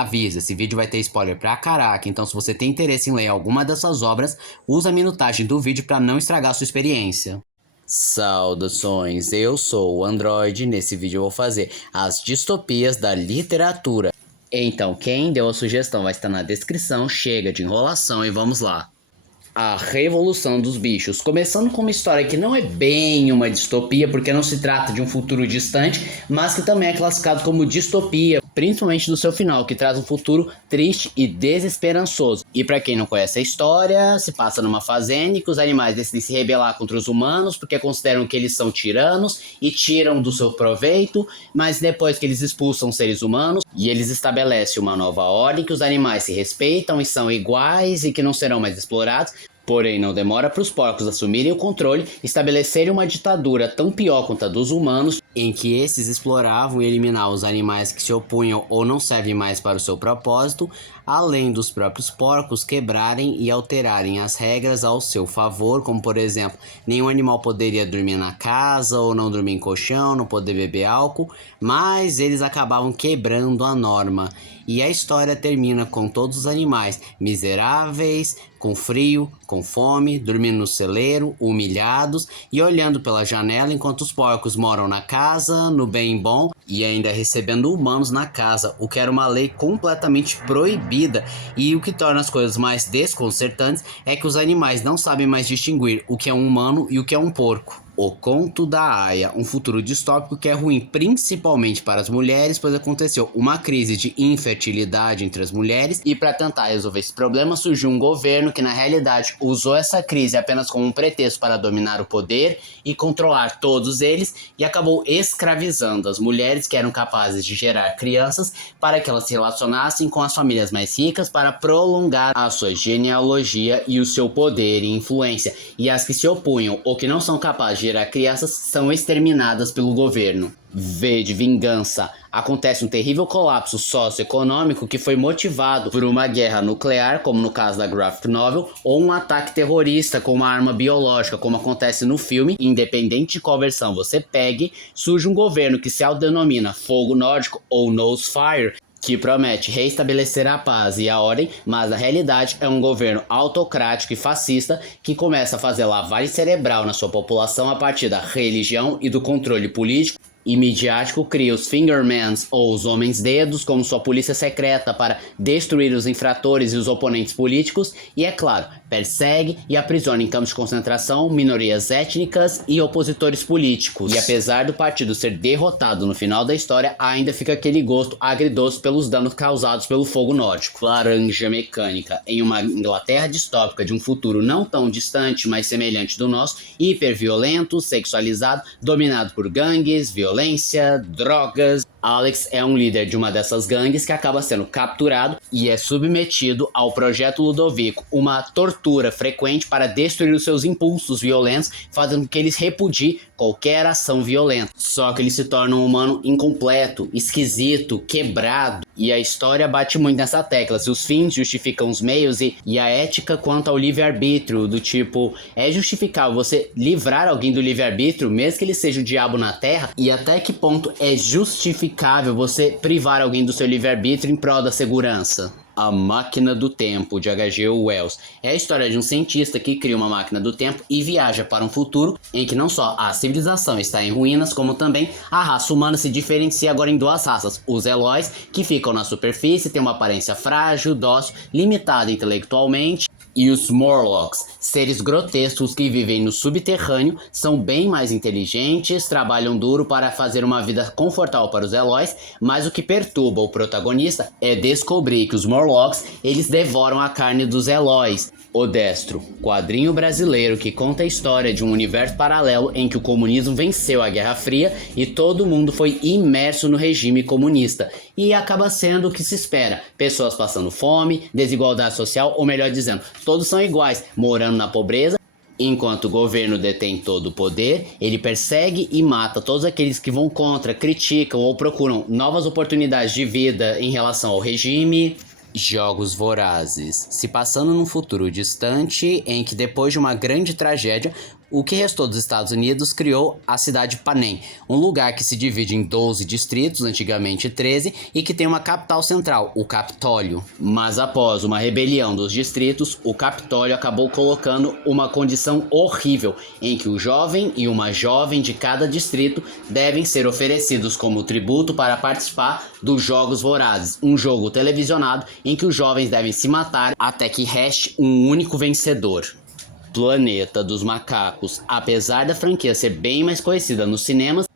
Avisa, esse vídeo vai ter spoiler pra caraca, então se você tem interesse em ler alguma dessas obras, usa a minutagem do vídeo pra não estragar a sua experiência. Saudações, eu sou o Android e nesse vídeo eu vou fazer as distopias da literatura. Então, quem deu a sugestão vai estar na descrição, chega de enrolação e vamos lá. A Revolução dos Bichos, começando com uma história que não é bem uma distopia, porque não se trata de um futuro distante, mas que também é classificado como distopia, principalmente do seu final, que traz um futuro triste e desesperançoso. E pra quem não conhece a história, se passa numa fazenda em que os animais decidem se rebelar contra os humanos porque consideram que eles são tiranos e tiram do seu proveito, mas depois que eles expulsam os seres humanos e eles estabelecem uma nova ordem que os animais se respeitam e são iguais e que não serão mais explorados. Porém, não demora para os porcos assumirem o controle e estabelecerem uma ditadura tão pior quanto a dos humanos, em que esses exploravam e eliminavam os animais que se opunham ou não servem mais para o seu propósito, além dos próprios porcos quebrarem e alterarem as regras ao seu favor, como por exemplo, nenhum animal poderia dormir na casa ou não dormir em colchão, não poder beber álcool, mas eles acabavam quebrando a norma. E a história termina com todos os animais miseráveis, com frio, com fome, dormindo no celeiro, humilhados e olhando pela janela enquanto os porcos moram na casa, no bem bom e ainda recebendo humanos na casa, o que era uma lei completamente proibida. E o que torna as coisas mais desconcertantes é que os animais não sabem mais distinguir o que é um humano e o que é um porco. O Conto da Aia, um futuro distópico que é ruim principalmente para as mulheres, pois aconteceu uma crise de infertilidade entre as mulheres e para tentar resolver esse problema surgiu um governo que na realidade usou essa crise apenas como um pretexto para dominar o poder e controlar todos eles e acabou escravizando as mulheres que eram capazes de gerar crianças para que elas se relacionassem com as famílias mais ricas para prolongar a sua genealogia e o seu poder e influência, e as que se opunham ou que não são capazes de gerar crianças são exterminadas pelo governo. V de Vingança. Acontece um terrível colapso socioeconômico que foi motivado por uma guerra nuclear, como no caso da graphic novel, ou um ataque terrorista com uma arma biológica, como acontece no filme. Independente de qual versão você pegue, surge um governo que se autodenomina Fogo Nórdico ou Nose Fire, que promete reestabelecer a paz e a ordem, mas na realidade é um governo autocrático e fascista que começa a fazer lavagem cerebral na sua população a partir da religião e do controle político e midiático. Cria os Fingermans ou os Homens-Dedos como sua polícia secreta para destruir os infratores e os oponentes políticos e, é claro, persegue e aprisiona em campos de concentração minorias étnicas e opositores políticos. E apesar do partido ser derrotado no final da história, ainda fica aquele gosto agridoce pelos danos causados pelo fogo nórdico. Laranja Mecânica. Em uma Inglaterra distópica de um futuro não tão distante, mas semelhante do nosso, hiperviolento, sexualizado, dominado por gangues, violência, drogas. Alex é um líder de uma dessas gangues que acaba sendo capturado e é submetido ao Projeto Ludovico, uma tortura frequente para destruir os seus impulsos violentos, fazendo com que eles repudiem qualquer ação violenta. Só que ele se torna um humano incompleto, esquisito, quebrado. E a história bate muito nessa tecla, se os fins justificam os meios e a ética quanto ao livre-arbítrio, do tipo, é justificável você livrar alguém do livre-arbítrio, mesmo que ele seja o diabo na terra, e até que ponto é justificável você privar alguém do seu livre-arbítrio em prol da segurança. A Máquina do Tempo, de H.G. Wells. É a história de um cientista que cria uma máquina do tempo e viaja para um futuro em que não só a civilização está em ruínas, como também a raça humana se diferencia agora em duas raças. Os Eloys, que ficam na superfície, têm uma aparência frágil, dócil, limitada intelectualmente, e os Morlocks, seres grotescos que vivem no subterrâneo, são bem mais inteligentes, trabalham duro para fazer uma vida confortável para os Eloys, mas o que perturba o protagonista é descobrir que os Morlocks, eles devoram a carne dos Eloys. O Destro, quadrinho brasileiro que conta a história de um universo paralelo em que o comunismo venceu a Guerra Fria e todo mundo foi imerso no regime comunista. E acaba sendo o que se espera, pessoas passando fome, desigualdade social, ou melhor dizendo, todos são iguais, morando na pobreza. Enquanto o governo detém todo o poder, ele persegue e mata todos aqueles que vão contra, criticam ou procuram novas oportunidades de vida em relação ao regime. Jogos Vorazes, se passando num futuro distante em que depois de uma grande tragédia, O que restou dos Estados Unidos criou a cidade de Panem, um lugar que se divide em 12 distritos, antigamente 13, e que tem uma capital central, o Capitólio. Mas após uma rebelião dos distritos, o Capitólio acabou colocando uma condição horrível, em que o jovem e uma jovem de cada distrito devem ser oferecidos como tributo para participar dos Jogos Vorazes, um jogo televisionado em que os jovens devem se matar até que reste um único vencedor. Planeta dos Macacos. Apesar da franquia ser bem mais conhecida nos cinemas,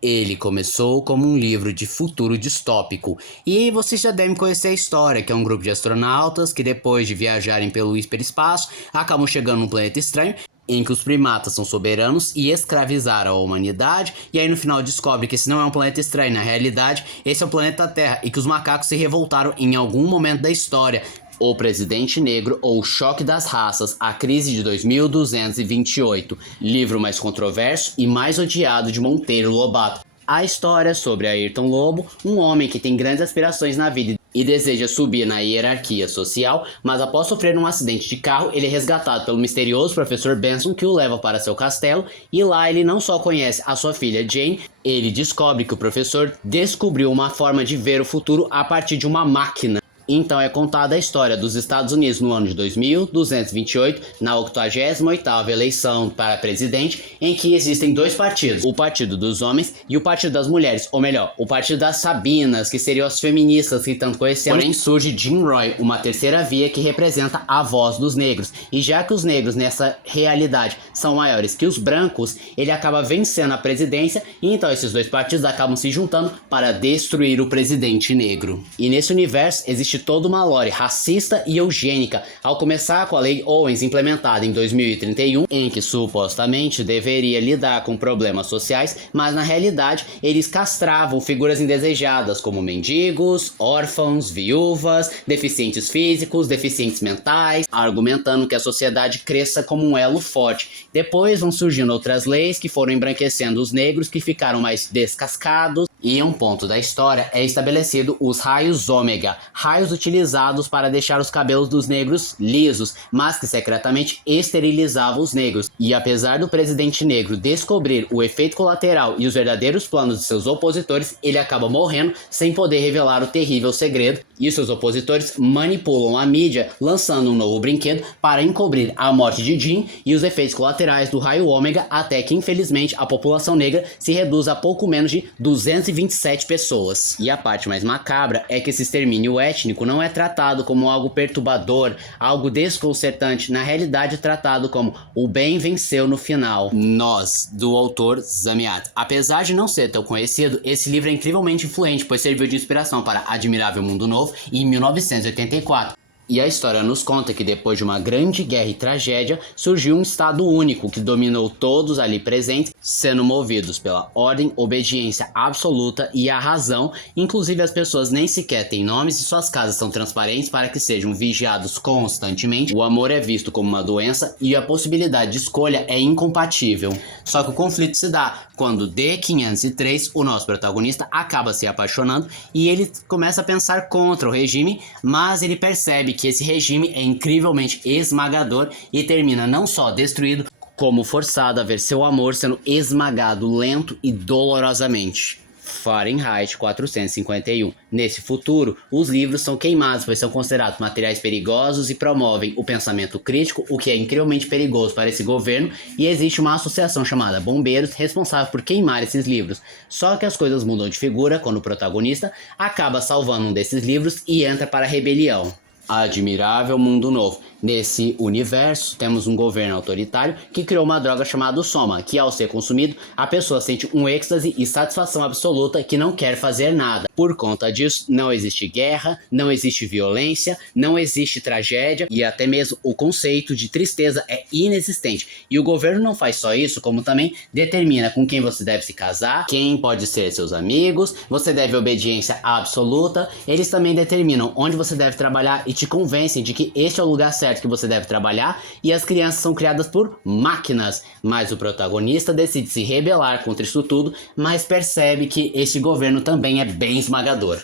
ele começou como um livro de futuro distópico. E vocês já devem conhecer a história, que é um grupo de astronautas que depois de viajarem pelo hiperespaço, acabam chegando num planeta estranho, em que os primatas são soberanos e escravizaram a humanidade, e aí no final descobre que esse não é um planeta estranho, na realidade esse é o planeta Terra, e que os macacos se revoltaram em algum momento da história. O Presidente Negro ou o Choque das Raças, a crise de 2228, livro mais controverso e mais odiado de Monteiro Lobato. A história sobre Ayrton Lobo, um homem que tem grandes aspirações na vida e deseja subir na hierarquia social, mas após sofrer um acidente de carro, ele é resgatado pelo misterioso professor Benson, que o leva para seu castelo, e lá ele não só conhece a sua filha Jane, ele descobre que o professor descobriu uma forma de ver o futuro a partir de uma máquina. Então é contada a história dos Estados Unidos no ano de 2228, na 88ª eleição para presidente, em que existem dois partidos, o Partido dos Homens e o Partido das Mulheres, ou melhor, o Partido das Sabinas, que seriam as feministas que tanto conhecemos. Porém surge Jim Roy, uma terceira via que representa a voz dos negros, e já que os negros nessa realidade são maiores que os brancos, ele acaba vencendo a presidência, e então esses dois partidos acabam se juntando para destruir o presidente negro. E nesse universo existe toda uma lore racista e eugênica, ao começar com a Lei Owens implementada em 2031, em que supostamente deveria lidar com problemas sociais, mas na realidade eles castravam figuras indesejadas como mendigos, órfãos, viúvas, deficientes físicos, deficientes mentais, argumentando que a sociedade cresça como um elo forte. Depois vão surgindo outras leis que foram embranquecendo os negros, que ficaram mais descascados. E um ponto da história é estabelecido os raios ômega, raios utilizados para deixar os cabelos dos negros lisos, mas que secretamente esterilizavam os negros. E apesar do presidente negro descobrir o efeito colateral e os verdadeiros planos de seus opositores, ele acaba morrendo sem poder revelar o terrível segredo, e seus opositores manipulam a mídia lançando um novo brinquedo para encobrir a morte de Jim e os efeitos colaterais do raio ômega, até que infelizmente a população negra se reduz a pouco menos de 227 pessoas. E a parte mais macabra é que esse extermínio étnico não é tratado como algo perturbador, algo desconcertante, na realidade é tratado como o bem venceu no final. Nós, do autor Zamiat. Apesar de não ser tão conhecido, esse livro é incrivelmente influente, pois serviu de inspiração para Admirável Mundo Novo em 1984. E a história nos conta que depois de uma grande guerra e tragédia, surgiu um estado único que dominou todos ali presentes, sendo movidos pela ordem, obediência absoluta e a razão. Inclusive as pessoas nem sequer têm nomes e suas casas são transparentes para que sejam vigiados constantemente. O amor é visto como uma doença e a possibilidade de escolha é incompatível. Só que o conflito se dá quando D503, o nosso protagonista, acaba se apaixonando e ele começa a pensar contra o regime, mas ele percebe que esse regime é incrivelmente esmagador e termina não só destruído, como forçado a ver seu amor sendo esmagado lento e dolorosamente. Fahrenheit 451. Nesse futuro, os livros são queimados, pois são considerados materiais perigosos e promovem o pensamento crítico, o que é incrivelmente perigoso para esse governo, e existe uma associação chamada Bombeiros responsável por queimar esses livros. Só que as coisas mudam de figura quando o protagonista acaba salvando um desses livros e entra para a rebelião. Admirável Mundo Novo. Nesse universo, temos um governo autoritário que criou uma droga chamada Soma, que ao ser consumido, a pessoa sente um êxtase e satisfação absoluta que não quer fazer nada. Por conta disso, não existe guerra, não existe violência, não existe tragédia e até mesmo o conceito de tristeza é inexistente. E o governo não faz só isso, como também determina com quem você deve se casar, quem pode ser seus amigos, você deve obediência absoluta. Eles também determinam onde você deve trabalhar e te convencem de que este é o lugar certo que você deve trabalhar, e as crianças são criadas por máquinas, mas o protagonista decide se rebelar contra isso tudo, mas percebe que este governo também é bem esmagador.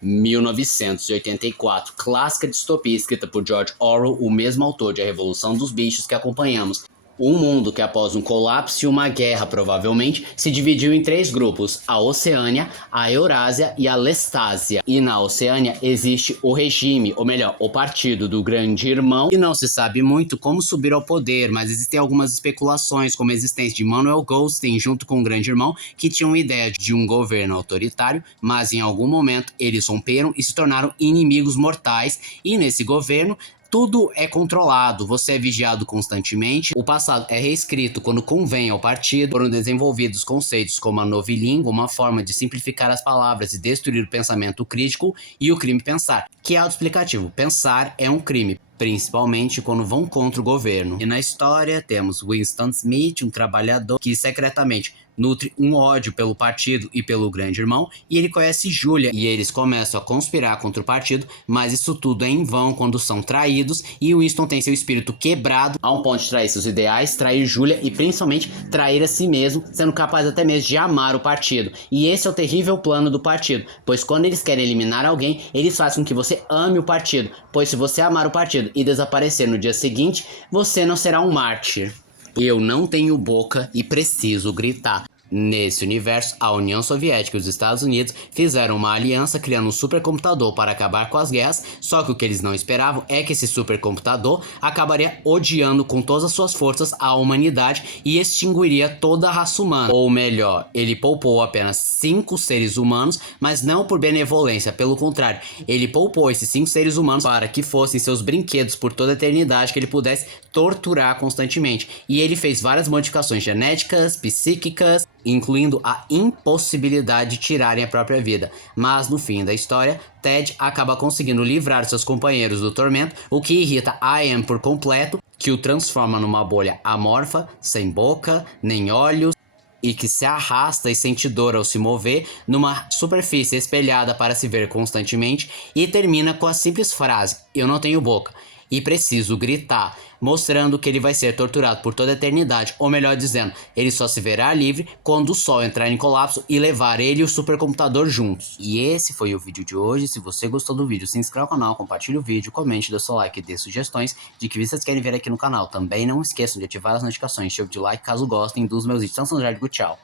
1984, clássica distopia escrita por George Orwell, o mesmo autor de A Revolução dos Bichos que acompanhamos. Um mundo que, após um colapso e uma guerra, provavelmente, se dividiu em 3 grupos: a Oceânia, a Eurásia e a Lestásia. E na Oceânia existe o regime, ou melhor, o partido do Grande Irmão, e não se sabe muito como subir ao poder, mas existem algumas especulações, como a existência de Manuel Goldstein junto com o Grande Irmão, que tinham uma ideia de um governo autoritário, mas em algum momento eles romperam e se tornaram inimigos mortais, e nesse governo tudo é controlado, você é vigiado constantemente, o passado é reescrito quando convém ao partido, foram desenvolvidos conceitos como a novilíngua, uma forma de simplificar as palavras e destruir o pensamento crítico, e o crime pensar, que é autoexplicativo. Pensar é um crime, principalmente quando vão contra o governo. E na história temos Winston Smith, um trabalhador que secretamente nutre um ódio pelo partido e pelo Grande Irmão, e ele conhece Julia, e eles começam a conspirar contra o partido, mas isso tudo é em vão quando são traídos, e Winston tem seu espírito quebrado a um ponto de trair seus ideais, trair Julia e principalmente trair a si mesmo, sendo capaz até mesmo de amar o partido. E esse é o terrível plano do partido, pois quando eles querem eliminar alguém, eles fazem com que você ame o partido, pois se você amar o partido e desaparecer no dia seguinte, você não será um mártir. Eu não tenho boca e preciso gritar. Nesse universo, a União Soviética e os Estados Unidos fizeram uma aliança criando um supercomputador para acabar com as guerras, só que o que eles não esperavam é que esse supercomputador acabaria odiando com todas as suas forças a humanidade e extinguiria toda a raça humana. Ou melhor, ele poupou apenas 5 seres humanos, mas não por benevolência, pelo contrário, ele poupou esses 5 seres humanos para que fossem seus brinquedos por toda a eternidade, que ele pudesse torturar constantemente. E ele fez várias modificações genéticas, psíquicas, incluindo a impossibilidade de tirarem a própria vida. Mas no fim da história, Ted acaba conseguindo livrar seus companheiros do tormento, o que irrita I.M. por completo, que o transforma numa bolha amorfa, sem boca, nem olhos, e que se arrasta e sente dor ao se mover numa superfície espelhada para se ver constantemente, e termina com a simples frase: "Eu não tenho boca e preciso gritar", mostrando que ele vai ser torturado por toda a eternidade, ou melhor dizendo, ele só se verá livre quando o Sol entrar em colapso e levar ele e o supercomputador juntos. E esse foi o vídeo de hoje. Se você gostou do vídeo, se inscreva no canal, compartilhe o vídeo, comente, dê seu like e dê sugestões de que vocês querem ver aqui no canal. Também não esqueçam de ativar as notificações, chave de like caso gostem dos meus vídeos. Então, tchau.